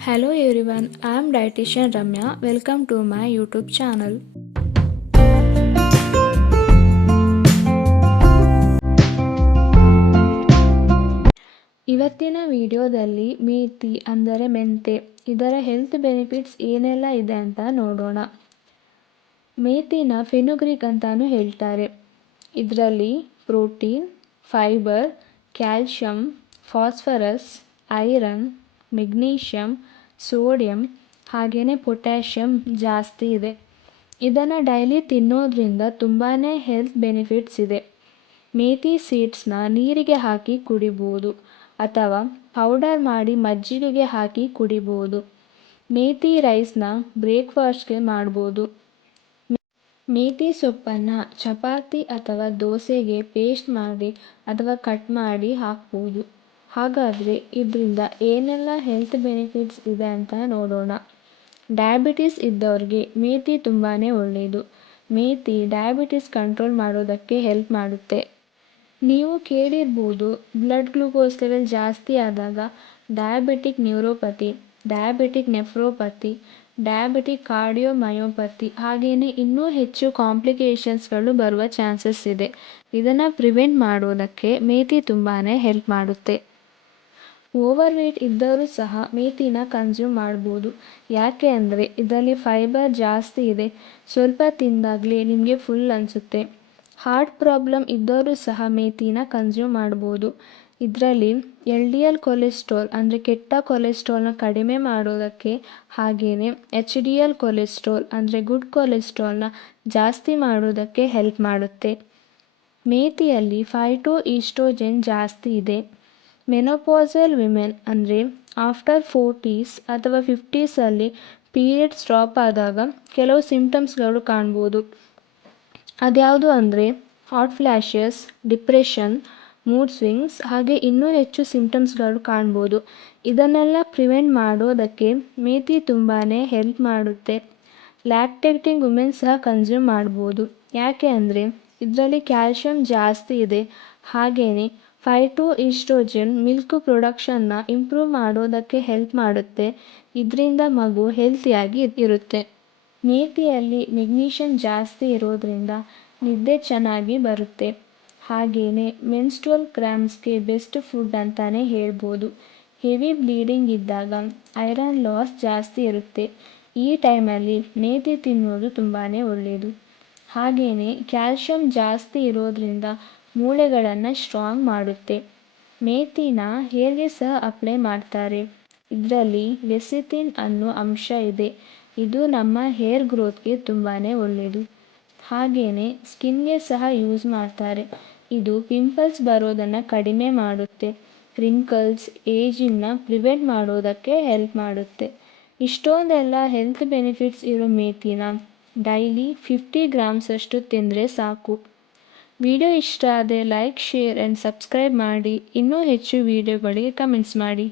Hello everyone, I am dietitian Ramya. Welcome to my YouTube channel. ಇವತ್ತಿನ ವಿಡಿಯೋದಲ್ಲಿ ಮೇತಿ ಅಂದರೆ ಮೆಂತೆ ಇದರ ಹೆಲ್ತ್ ಬೆನಿಫಿಟ್ಸ್ ಏನೆಲ್ಲ ಇದೆ ಅಂತ ನೋಡೋಣ ಮೇಥಿನ ಫೆನುಗ್ರಿಕ್ ಅಂತಾನೂ ಹೇಳ್ತಾರೆ ಇದರಲ್ಲಿ protein fibre calcium phosphorus iron magnesium sodium ಹಾಗೆಯೇ ಪೊಟ್ಯಾಷಿಯಮ್ ಜಾಸ್ತಿ ಇದೆ. ಇದನ್ನು ಡೈಲಿ ತಿನ್ನೋದರಿಂದ ತುಂಬಾ ಹೆಲ್ತ್ ಬೆನಿಫಿಟ್ಸ್ ಇದೆ. ಮೇತಿ ಸೀಡ್ಸ್ನ ನೀರಿಗೆ ಹಾಕಿ ಕುಡಿಬೋದು ಅಥವಾ ಪೌಡರ್ ಮಾಡಿ ಮಜ್ಜಿಗೆಗೆ ಹಾಕಿ ಕುಡಿಬೋದು. ಮೇತಿ ರೈಸ್ನ ಬ್ರೇಕ್ಫಾಸ್ಟ್ಗೆ ಮಾಡ್ಬೋದು. ಮೇಥಿ ಸೊಪ್ಪನ್ನು ಚಪಾತಿ ಅಥವಾ ದೋಸೆಗೆ ಪೇಸ್ಟ್ ಮಾಡಿ ಅಥವಾ ಕಟ್ ಮಾಡಿ ಹಾಕ್ಬೋದು. ಹಾಗಾದರೆ ಇದರಿಂದ ಏನೆಲ್ಲ ಹೆಲ್ತ್ ಬೆನಿಫಿಟ್ಸ್ ಇದೆ ಅಂತ ನೋಡೋಣ. ಡಯಾಬಿಟಿಸ್ ಇದ್ದವ್ರಿಗೆ ಮೇತಿ ತುಂಬಾ ಒಳ್ಳೆಯದು ಮೇತಿ ಡಯಾಬಿಟಿಸ್ ಕಂಟ್ರೋಲ್ ಮಾಡೋದಕ್ಕೆ ಹೆಲ್ಪ್ ಮಾಡುತ್ತೆ. ನೀವು ಕೇಳಿರ್ಬೋದು ಬ್ಲಡ್ ಗ್ಲುಕೋಸ್ ಲೆವೆಲ್ ಜಾಸ್ತಿ ಆದಾಗ diabetic neuropathy diabetic nephropathy diabetic cardiomyopathy ಹಾಗೆಯೇ ಇನ್ನೂ ಹೆಚ್ಚು ಕಾಂಪ್ಲಿಕೇಶನ್ಸ್ಗಳು ಬರುವ ಚಾನ್ಸಸ್ ಇದೆ. ಇದನ್ನು ಪ್ರಿವೆಂಟ್ ಮಾಡೋದಕ್ಕೆ ಮೇತಿ ತುಂಬಾ ಹೆಲ್ಪ್ ಮಾಡುತ್ತೆ. ಓವರ್ ವೇಟ್ ಇದ್ದರೂ ಸಹ ಮೇತಿನ ಕನ್ಸ್ಯೂಮ್ ಮಾಡ್ಬೋದು. ಯಾಕೆ ಅಂದರೆ ಇದರಲ್ಲಿ ಫೈಬರ್ ಜಾಸ್ತಿ ಇದೆ. ಸ್ವಲ್ಪ ತಿಂದಾಗಲೇ ನಿಮಗೆ ಫುಲ್ ಅನಿಸುತ್ತೆ. ಹಾರ್ಟ್ ಪ್ರಾಬ್ಲಮ್ ಇದ್ದವರು ಸಹ ಮೇತಿನ ಕನ್ಸ್ಯೂಮ್ ಮಾಡ್ಬೋದು. ಇದರಲ್ಲಿ ಎಲ್ ಡಿ ಎಲ್ ಕೊಲೆಸ್ಟ್ರಾಲ್ ಅಂದರೆ ಕೆಟ್ಟ ಕೊಲೆಸ್ಟ್ರಾಲ್ನ ಕಡಿಮೆ ಮಾಡೋದಕ್ಕೆ ಹಾಗೆಯೇ ಎಚ್ ಡಿ ಎಲ್ ಕೊಲೆಸ್ಟ್ರಾಲ್ ಅಂದರೆ ಗುಡ್ ಕೊಲೆಸ್ಟ್ರಾಲ್ನ ಜಾಸ್ತಿ ಮಾಡೋದಕ್ಕೆ ಹೆಲ್ಪ್ ಮಾಡುತ್ತೆ. ಮೇತಿಯಲ್ಲಿ ಫೈಟೋ ಈಸ್ಟ್ರೋಜೆನ್ ಜಾಸ್ತಿ ಇದೆ. ಮೆನೋಪಾಸಲ್ ವಿಮೆನ್ ಅಂದರೆ ಆಫ್ಟರ್ ಫೋರ್ಟೀಸ್ ಅಥವಾ ಫಿಫ್ಟೀಸಲ್ಲಿ ಪೀರಿಯಡ್ ಸ್ಟಾಪ್ ಆದಾಗ ಕೆಲವು ಸಿಂಪ್ಟಮ್ಸ್ಗಳು ಕಾಣ್ಬೋದು. ಅದ್ಯಾವುದು ಅಂದರೆ hot flashes depression mood swings ಹಾಗೆ ಇನ್ನೂ ಹೆಚ್ಚು ಸಿಂಪ್ಟಮ್ಸ್ಗಳು ಕಾಣ್ಬೋದು. ಇದನ್ನೆಲ್ಲ ಪ್ರಿವೆಂಟ್ ಮಾಡೋದಕ್ಕೆ ಮೇಥಿ ತುಂಬಾ ಹೆಲ್ಪ್ ಮಾಡುತ್ತೆ. ಲ್ಯಾಕ್ಟೇಟಿಂಗ್ ವುಮೆನ್ ಸಹ ಕನ್ಸ್ಯೂಮ್ ಮಾಡ್ಬೋದು. ಯಾಕೆ ಅಂದರೆ ಇದರಲ್ಲಿ ಕ್ಯಾಲ್ಶಿಯಂ ಜಾಸ್ತಿ ಇದೆ. ಹಾಗೆಯೇ ಫೈಟೋ ಈಸ್ಟ್ರೋಜನ್ ಮಿಲ್ಕ್ ಪ್ರೊಡಕ್ಷನ್ನ ಇಂಪ್ರೂವ್ ಮಾಡೋದಕ್ಕೆ ಹೆಲ್ಪ್ ಮಾಡುತ್ತೆ. ಇದರಿಂದ ಮಗು ಹೆಲ್ತಿಯಾಗಿ ಇರುತ್ತೆ. ಮೇಥಿಯಲ್ಲಿ ಮೆಗ್ನೀಷಿಯಮ್ ಜಾಸ್ತಿ ಇರೋದ್ರಿಂದ ನಿದ್ದೆ ಚೆನ್ನಾಗಿ ಬರುತ್ತೆ. ಹಾಗೆಯೇ ಮೆನ್ಸ್ಟ್ರುವಲ್ ಕ್ರ್ಯಾಂಪ್ಸ್ಗೆ ಬೆಸ್ಟ್ ಫುಡ್ ಅಂತಲೇ ಹೇಳ್ಬೋದು. ಹೆವಿ ಬ್ಲೀಡಿಂಗ್ ಇದ್ದಾಗ ಐರನ್ ಲಾಸ್ ಜಾಸ್ತಿ ಇರುತ್ತೆ. ಈ ಟೈಮಲ್ಲಿ ನೇತಿ ತಿನ್ನೋದು ತುಂಬಾ ಒಳ್ಳೆಯದು ಹಾಗೆಯೇ ಕ್ಯಾಲ್ಶಿಯಂ ಜಾಸ್ತಿ ಇರೋದ್ರಿಂದ ಮೂಳೆಗಳನ್ನು ಸ್ಟ್ರಾಂಗ್ ಮಾಡುತ್ತೆ. ಮೇತಿನ ಹೇರ್ಗೆ ಸಹ ಅಪ್ಲೈ ಮಾಡ್ತಾರೆ. ಇದರಲ್ಲಿ ಲೆಸಿತಿನ್ ಅನ್ನೋ ಅಂಶ ಇದೆ. ಇದು ನಮ್ಮ ಹೇರ್ ಗ್ರೋತ್ಗೆ ತುಂಬಾ ಒಳ್ಳೆಯದು ಹಾಗೆಯೇ ಸ್ಕಿನ್ಗೆ ಸಹ ಯೂಸ್ ಮಾಡ್ತಾರೆ. ಇದು ಪಿಂಪಲ್ಸ್ ಬರೋದನ್ನು ಕಡಿಮೆ ಮಾಡುತ್ತೆ. ರಿಂಕಲ್ಸ್ ಏಜಿಂಗ್ನ ಪ್ರಿವೆಂಟ್ ಮಾಡೋದಕ್ಕೆ ಹೆಲ್ಪ್ ಮಾಡುತ್ತೆ. ಇಷ್ಟೊಂದೆಲ್ಲ ಹೆಲ್ತ್ ಬೆನಿಫಿಟ್ಸ್ ಇರೋ ಮೇತಿನ ಡೈಲಿ ಫಿಫ್ಟಿ ಗ್ರಾಮ್ಸಷ್ಟು ತಿಂದರೆ ಸಾಕು. ವಿಡಿಯೋ ಇಷ್ಟ ಆದರೆ ಲೈಕ್ ಶೇರ್ ಆ್ಯಂಡ್ ಸಬ್ಸ್ಕ್ರೈಬ್ ಮಾಡಿ. ಇನ್ನೂ ಹೆಚ್ಚು ವೀಡಿಯೋಗಳಿಗೆ ಕಮೆಂಟ್ಸ್ ಮಾಡಿ.